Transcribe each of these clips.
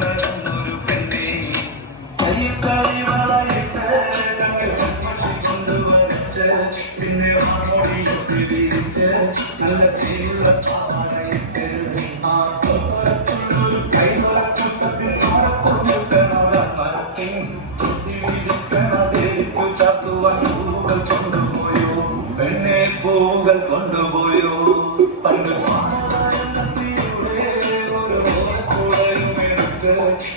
നടന്നൊരു പെണ്ണെ കയ്യക്കാരി വളയിട്ട് കണ്ണിൽ കൊണ്ട് വരച്ച് പിന്നെ മാമോടിയൊക്കെ വിരിച്ച് നല്ല ചേരുള്ള പാടയിട്ട് ആ തൊപ്പരത്തുള്ളൊരു കൈ തുറക്കൂട്ടത്തിൽ മരത്തിൻ ചുറ്റി വിരിക്കണതേക്കു ചാത്തുവാൻ പൂകൾ കൊണ്ടുപോയോ പെണ്ണെ പൂകൾ കൊണ്ടുപോയോ പണ്ട്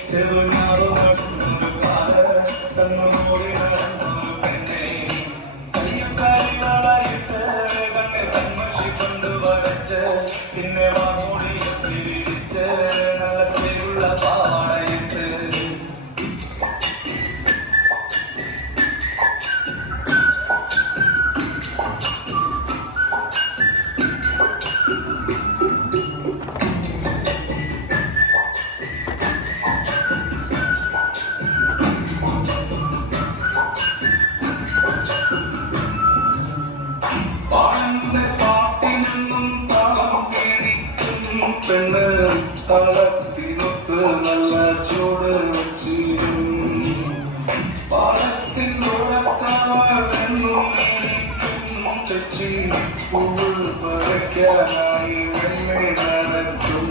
ചെറുനാറു നടന്നൊരു കാല തന്നോടി നടന്നൊരു പെണ്ണെ കയ്യക്കാരികളായിട്ട് കണ്ണെ കൺമഷി കൊണ്ട് വരച്ച് പിന്നെ വാമൂടിയെത്തി വിരിച്ച് നല്ല ചേരുള്ള പാടയിട്ട് പാട്ടിനും താളം കേണിക്കും പെണ്ണ് താളത്തിനൊത്ത് നല്ല ചൂട് വച്ചിരും പാളത്തിനോടത്താളെന്നും എനിക്കും ചച്ചി പൂവ് പറിക്കാനായി വെണ്ണെ നടക്കും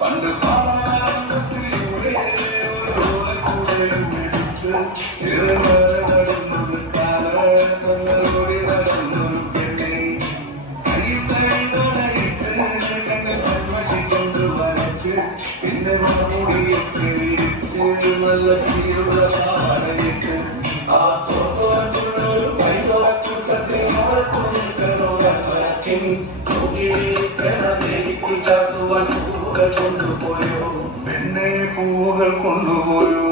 പണ്ട് പാളത്തിലൂടെ നടന്നൊരു കാലോടി നടന്നൊരു പെണ്ണെ കയ്യുകളിട്ട് കണ്ണിൽ കൺമഷി കൊണ്ട് വരച്ച് പിന്നെ മൂടിയൊക്കെ വിരിച്ച് നല്ല തീരുള്ള പാടയിട്ട് ആ തോന്നുള്ളൊരു കൈ തുറക്കൂട്ടത്തിൽ മറക്കും തൂക്കിയിരിക്കണതേക്ക് ചാത്തുവാൻ പൂകൾ കൊണ്ടുപോയോ പെണ്ണെ പൂകൾ കൊണ്ടുപോയോ